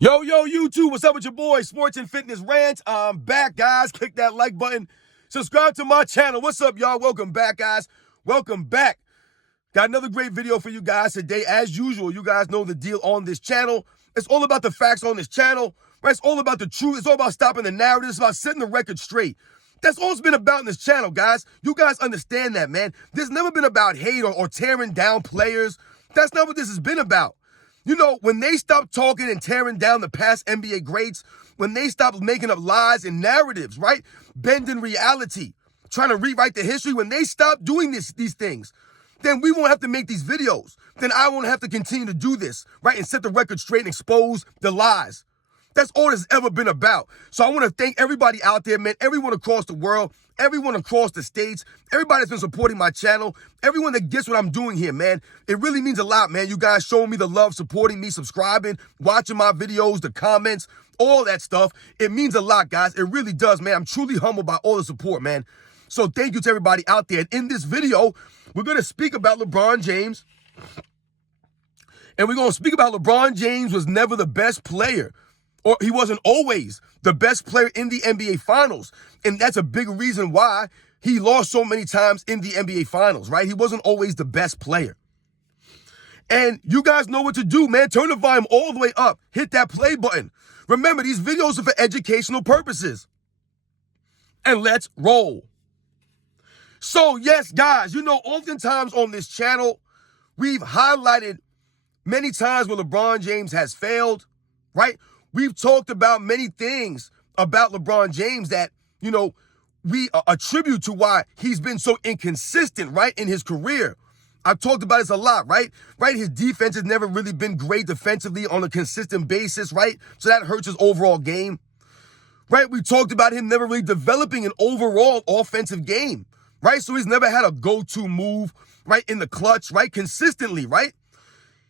Yo, YouTube, what's up with your boy, Sports and Fitness Rant? I'm back, guys. Click that like button. Subscribe to my channel. What's up, y'all? Welcome back, guys. Welcome back. Got another great video for you guys today. As usual, you guys know the deal on this channel. It's all about the facts on this channel, right? It's all about the truth. It's all about stopping the narrative. It's about setting the record straight. That's all it's been about in this channel, guys. You guys understand that, man. There's never been about hate or tearing down players. That's not what this has been about. You know, when they stop talking and tearing down the past NBA greats, when they stop making up lies and narratives, right? Bending reality, trying to rewrite the history, when they stop doing these things, then we won't have to make these videos. Then I won't have to continue to do this, right? And set the record straight and expose the lies. That's all it's ever been about. So I want to thank everybody out there, man, everyone across the world, everyone across the states, everybody that's been supporting my channel, everyone that gets what I'm doing here, man. It really means a lot, man. You guys showing me the love, supporting me, subscribing, watching my videos, the comments, all that stuff. It means a lot, guys. It really does, man. I'm truly humbled by all the support, man. So thank you to everybody out there. And in this video, we're going to speak about LeBron James. And we're going to speak about LeBron James was never the best player. Or he wasn't always the best player in the NBA Finals. And that's a big reason why he lost so many times in the NBA Finals, right? He wasn't always the best player. And you guys know what to do, man. Turn the volume all the way up. Hit that play button. Remember, these videos are for educational purposes. And let's roll. So, yes, guys, you know, oftentimes on this channel, we've highlighted many times where LeBron James has failed, right? We've talked about many things about LeBron James that, you know, we attribute to why he's been so inconsistent, right, in his career. I've talked about this a lot, right? His defense has never really been great defensively on a consistent basis, right? So that hurts his overall game, right? We talked about him never really developing an overall offensive game, right? So he's never had a go-to move, right, in the clutch, right, consistently, right?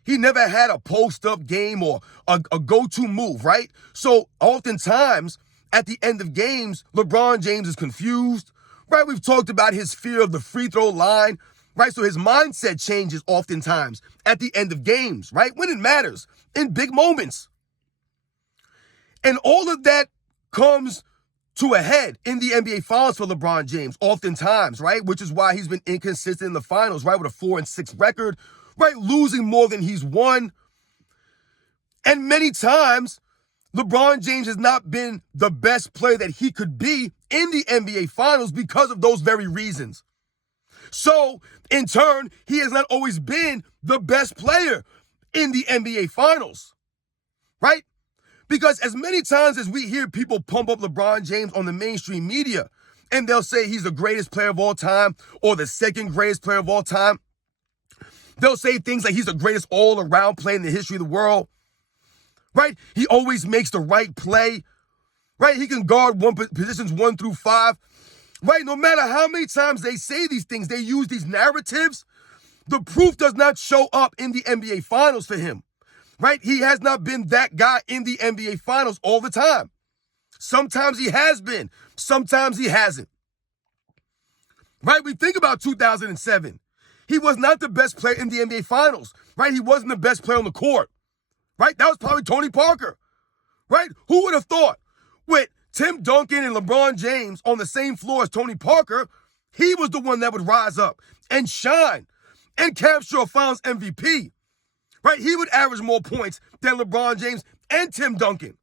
He never had a post-up game or a go-to move, right? So oftentimes, at the end of games, LeBron James is confused, right? We've talked about his fear of the free throw line, right? So his mindset changes oftentimes at the end of games, right? When it matters, in big moments. And all of that comes to a head in the NBA Finals for LeBron James, oftentimes, right? Which is why he's been inconsistent in the finals, right? With a 4-6 record, right? Losing more than he's won. And many times, LeBron James has not been the best player that he could be in the NBA Finals because of those very reasons. So, in turn, he has not always been the best player in the NBA Finals, right? Because as many times as we hear people pump up LeBron James on the mainstream media, and they'll say he's the greatest player of all time or the second greatest player of all time, they'll say things like he's the greatest all-around player in the history of the world, right? He always makes the right play, right? He can guard positions 1 through 5, right? No matter how many times they say these things, they use these narratives, the proof does not show up in the NBA Finals for him, right? He has not been that guy in the NBA Finals all the time. Sometimes he has been, sometimes he hasn't, right? We think about 2007. He was not the best player in the NBA Finals, right? He wasn't the best player on the court, right? That was probably Tony Parker, right? Who would have thought with Tim Duncan and LeBron James on the same floor as Tony Parker, he was the one that would rise up and shine and capture a Finals MVP, right? He would average more points than LeBron James and Tim Duncan,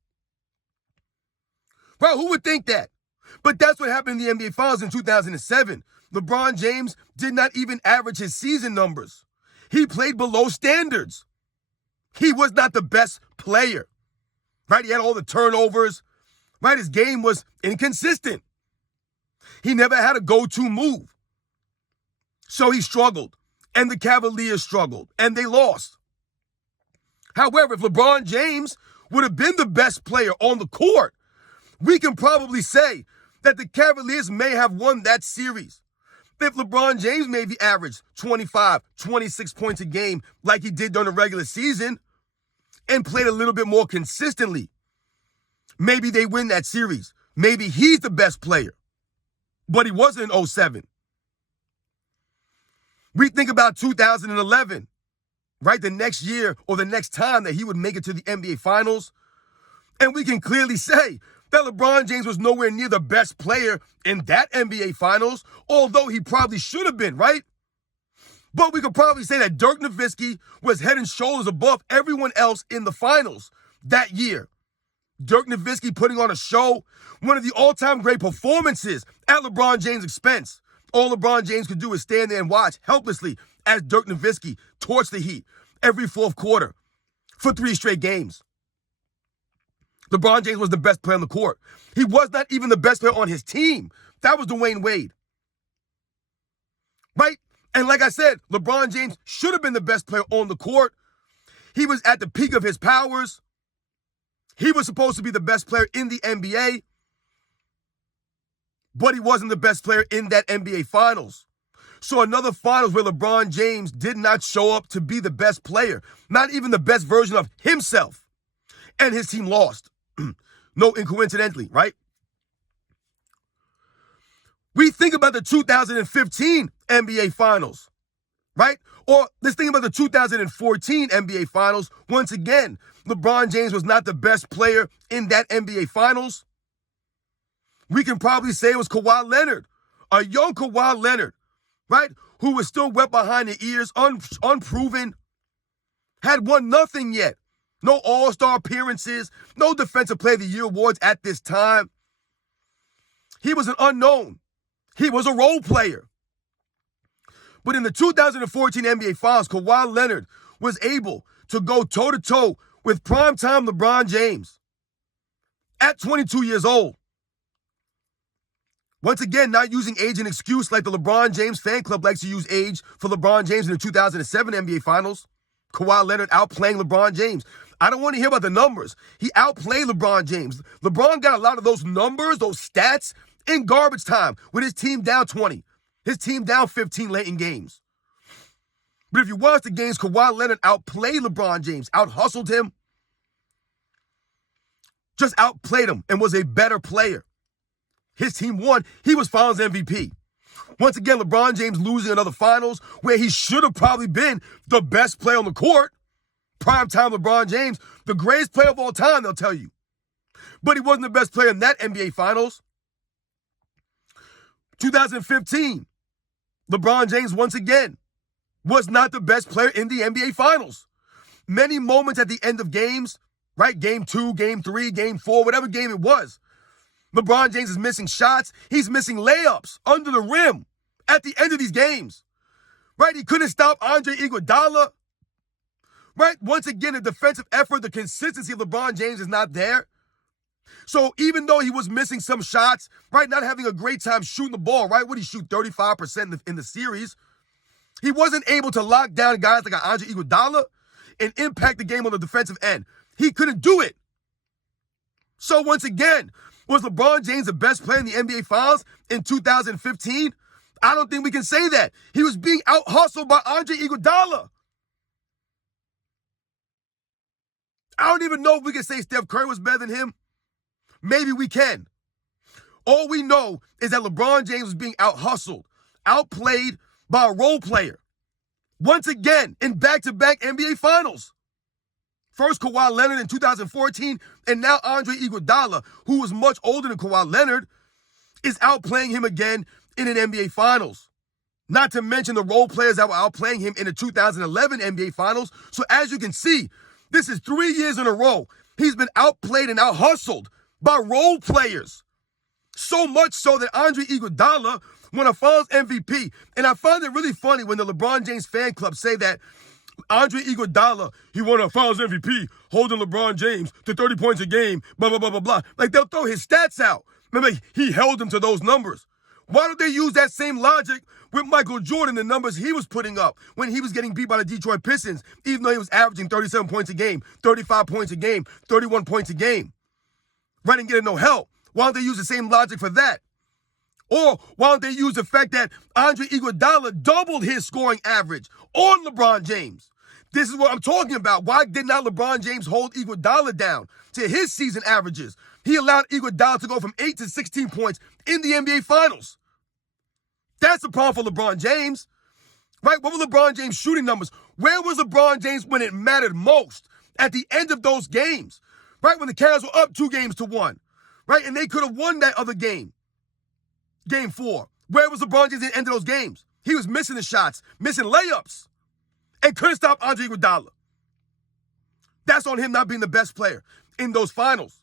right? Who would think that? But that's what happened in the NBA Finals in 2007. LeBron James did not even average his season numbers. He played below standards. He was not the best player, right? He had all the turnovers, right? His game was inconsistent. He never had a go-to move. So he struggled, and the Cavaliers struggled, and they lost. However, if LeBron James would have been the best player on the court, we can probably say that the Cavaliers may have won that series. If LeBron James maybe averaged 25, 26 points a game like he did during the regular season and played a little bit more consistently, maybe they win that series. Maybe he's the best player, but he wasn't in 07. We think about 2011. right, the next year or the next time that he would make it to the NBA Finals. And we can clearly say that LeBron James was nowhere near the best player in that NBA Finals, although he probably should have been, right? But we could probably say that Dirk Nowitzki was head and shoulders above everyone else in the finals that year. Dirk Nowitzki putting on a show, one of the all-time great performances at LeBron James' expense. All LeBron James could do is stand there and watch helplessly as Dirk Nowitzki torched the Heat every fourth quarter for 3 straight games. LeBron James was the best player on the court. He was not even the best player on his team. That was Dwayne Wade. Right? And like I said, LeBron James should have been the best player on the court. He was at the peak of his powers. He was supposed to be the best player in the NBA, but he wasn't the best player in that NBA Finals. So another Finals where LeBron James did not show up to be the best player, not even the best version of himself, and his team lost. No coincidentally, right? We think about the 2015 NBA Finals, right? Or let's think about the 2014 NBA Finals. Once again, LeBron James was not the best player in that NBA Finals. We can probably say it was Kawhi Leonard, a young Kawhi Leonard, right? Who was still wet behind the ears, unproven, had won nothing yet. No All-Star appearances, no Defensive Player of the Year awards at this time. He was an unknown. He was a role player. But in the 2014 NBA Finals, Kawhi Leonard was able to go toe-to-toe with primetime LeBron James at 22 years old. Once again, not using age as an excuse like the LeBron James fan club likes to use age for LeBron James in the 2007 NBA Finals. Kawhi Leonard outplaying LeBron James. I don't want to hear about the numbers. He outplayed LeBron James. LeBron got a lot of those numbers, those stats, in garbage time with his team down 20. His team down 15 late in games. But if you watch the games, Kawhi Leonard outplayed LeBron James, out-hustled him, just outplayed him and was a better player. His team won. He was Finals MVP. Once again, LeBron James losing another Finals where he should have probably been the best player on the court. Primetime LeBron James, the greatest player of all time, they'll tell you. But he wasn't the best player in that NBA Finals. 2015, LeBron James once again was not the best player in the NBA Finals. Many moments at the end of games, right? Game 2, Game 3, Game 4, whatever game it was. LeBron James is missing shots. He's missing layups under the rim at the end of these games. Right? He couldn't stop Andre Iguodala. Right? Once again, the defensive effort, the consistency of LeBron James is not there. So even though he was missing some shots, right, not having a great time shooting the ball, right? What did he shoot 35% in the series? He wasn't able to lock down guys like Andre Iguodala and impact the game on the defensive end. He couldn't do it. So once again, was LeBron James the best player in the NBA Finals in 2015? I don't think we can say that. He was being out-hustled by Andre Iguodala. I don't even know if we can say Steph Curry was better than him. Maybe we can. All we know is that LeBron James was being out-hustled, outplayed by a role player. Once again, in back-to-back NBA Finals. First Kawhi Leonard in 2014, and now Andre Iguodala, who was much older than Kawhi Leonard, is outplaying him again in an NBA Finals. Not to mention the role players that were outplaying him in the 2011 NBA Finals. So as you can see, this is 3 years in a row. He's been outplayed and out-hustled by role players. So much so that Andre Iguodala won a Finals MVP. And I find it really funny when the LeBron James fan club say that Andre Iguodala, he won a Finals MVP, holding LeBron James to 30 points a game, blah, blah, blah, blah, blah. Like, they'll throw his stats out. Remember, he held him to those numbers. Why don't they use that same logic with Michael Jordan, the numbers he was putting up when he was getting beat by the Detroit Pistons, even though he was averaging 37 points a game, 35 points a game, 31 points a game, right, and getting no help? Why don't they use the same logic for that? Or why don't they use the fact that Andre Iguodala doubled his scoring average on LeBron James? This is what I'm talking about. Why did not LeBron James hold Iguodala down to his season averages? He allowed Iguodala to go from 8 to 16 points in the NBA Finals. That's the problem for LeBron James, right? What were LeBron James' shooting numbers? Where was LeBron James when it mattered most? At the end of those games, right? When the Cavs were up 2-1, right? And they could have won that other game, game 4. Where was LeBron James at the end of those games? He was missing the shots, missing layups, and couldn't stop Andre Iguodala. That's on him not being the best player in those finals.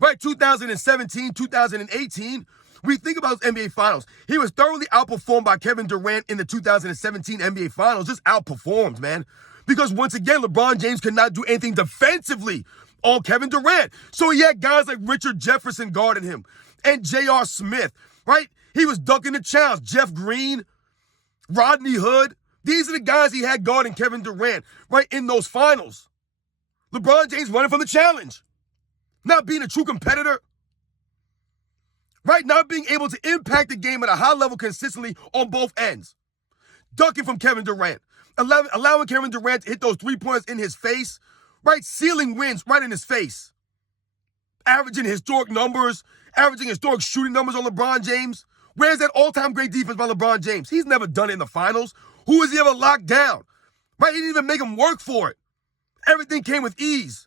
Right, 2017, 2018, we think about those NBA Finals. He was thoroughly outperformed by Kevin Durant in the 2017 NBA Finals. Just outperformed, man. Because once again, LeBron James could not do anything defensively on Kevin Durant. So he had guys like Richard Jefferson guarding him and J.R. Smith, right? He was ducking the challenge. Jeff Green, Rodney Hood. These are the guys he had guarding Kevin Durant, right, in those finals. LeBron James running from the challenge. Not being a true competitor. Right? Not being able to impact the game at a high level consistently on both ends. Ducking from Kevin Durant. Allowing Kevin Durant to hit those 3-pointers in his face. Right? Sealing wins right in his face. Averaging historic numbers. Averaging historic shooting numbers on LeBron James. Where's that all-time great defense by LeBron James? He's never done it in the finals. Who has he ever locked down? Right? He didn't even make him work for it. Everything came with ease.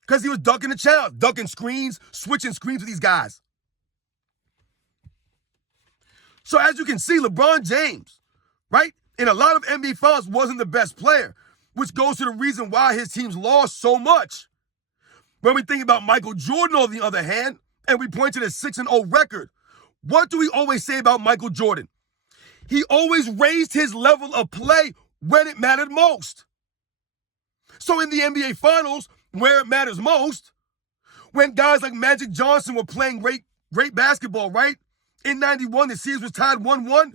Because he was ducking the challenge, ducking screens, switching screens with these guys. So as you can see, LeBron James, right, in a lot of NBA Finals wasn't the best player, which goes to the reason why his teams lost so much. When we think about Michael Jordan, on the other hand, and we point to the 6-0 record, what do we always say about Michael Jordan? He always raised his level of play when it mattered most. So in the NBA Finals, where it matters most, when guys like Magic Johnson were playing great basketball, right? In 91, the series was tied 1-1.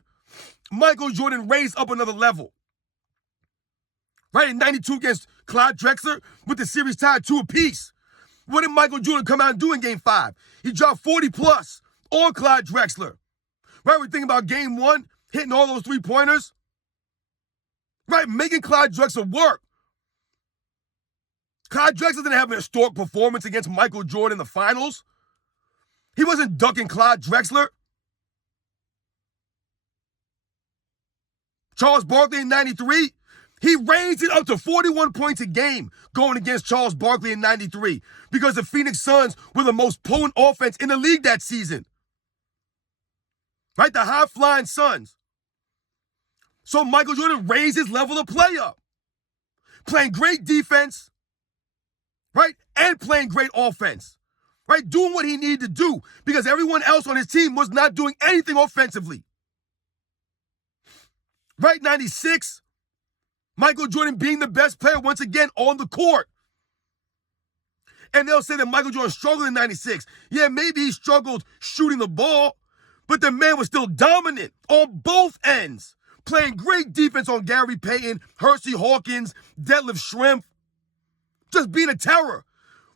Michael Jordan raised up another level. Right, in 92 against Clyde Drexler, with the series tied 2 apiece. What did Michael Jordan come out and do in Game 5? He dropped 40+ on Clyde Drexler. Right, we think about Game 1, hitting all those 3-pointers. Right, making Clyde Drexler work. Clyde Drexler didn't have an historic performance against Michael Jordan in the finals. He wasn't ducking Clyde Drexler. Charles Barkley in 93, he raised it up to 41 points a game going against Charles Barkley in 93 because the Phoenix Suns were the most potent offense in the league that season. Right, the high-flying Suns. So Michael Jordan raised his level of play up. Playing great defense, right? And playing great offense, right? Doing what he needed to do because everyone else on his team was not doing anything offensively. Right, 96, Michael Jordan being the best player once again on the court. And they'll say that Michael Jordan struggled in 96. Yeah, maybe he struggled shooting the ball, but the man was still dominant on both ends. Playing great defense on Gary Payton, Hersey Hawkins, Detlef Schrempf. Just being a terror,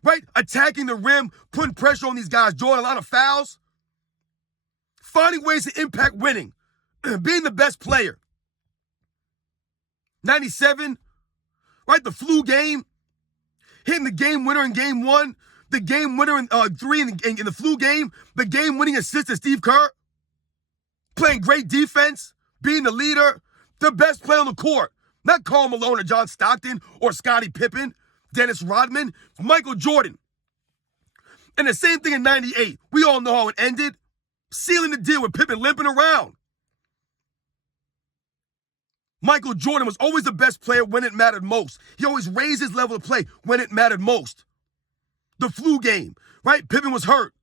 right? Attacking the rim, putting pressure on these guys, drawing a lot of fouls. Finding ways to impact winning. Being the best player. 97, right? The flu game. Hitting the game winner in Game 1. The game winner in 3 in the flu game. The game-winning assist to Steve Kerr. Playing great defense. Being the leader. The best player on the court. Not Karl Malone or John Stockton or Scottie Pippen. Dennis Rodman, Michael Jordan. And the same thing in 98. We all know how it ended. Sealing the deal with Pippen limping around. Michael Jordan was always the best player when it mattered most. He always raised his level of play when it mattered most. The flu game, right? Pippen was hurt.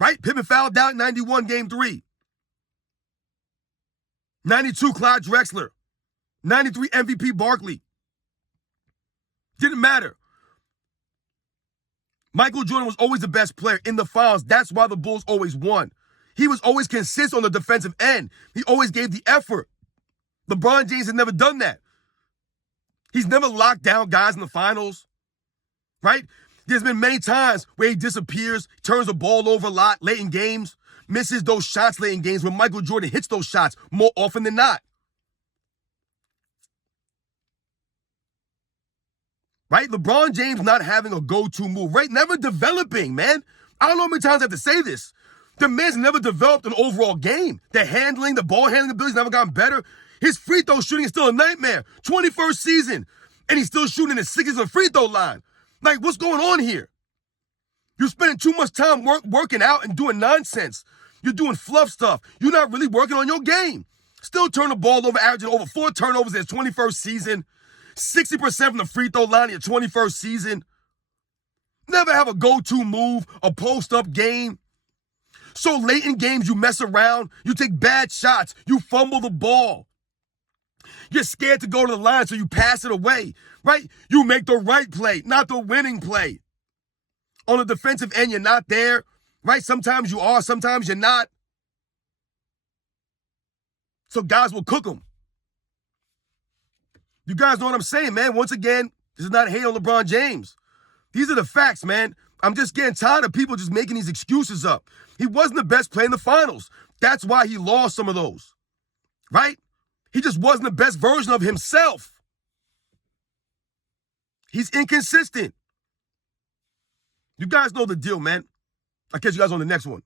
Right? Pippen fouled out in 91, Game 3. 92, Clyde Drexler. 93, MVP Barkley. Didn't matter. Michael Jordan was always the best player in the finals. That's why the Bulls always won. He was always consistent on the defensive end. He always gave the effort. LeBron James has never done that. He's never locked down guys in the finals, right? There's been many times where he disappears, turns the ball over a lot late in games, misses those shots late in games when Michael Jordan hits those shots more often than not. Right? LeBron James not having a go-to move, right? Never developing, man. I don't know how many times I have to say this. The man's never developed an overall game. The ball handling ability's never gotten better. His free throw shooting is still a nightmare. 21st season, and he's still shooting in the 60s on free throw line. Like, what's going on here? You're spending too much time working out and doing nonsense. You're doing fluff stuff. You're not really working on your game. Still turn the ball over, averaging over 4 turnovers in his 21st season. 60% from the free throw line in your 21st season. Never have a go-to move, a post-up game. So late in games, you mess around. You take bad shots. You fumble the ball. You're scared to go to the line, so you pass it away, right? You make the right play, not the winning play. On the defensive end, you're not there, right? Sometimes you are, sometimes you're not. So guys will cook them. You guys know what I'm saying, man. Once again, this is not hate on LeBron James. These are the facts, man. I'm just getting tired of people just making these excuses up. He wasn't the best player in the finals. That's why he lost some of those, right? He just wasn't the best version of himself. He's inconsistent. You guys know the deal, man. I'll catch you guys on the next one.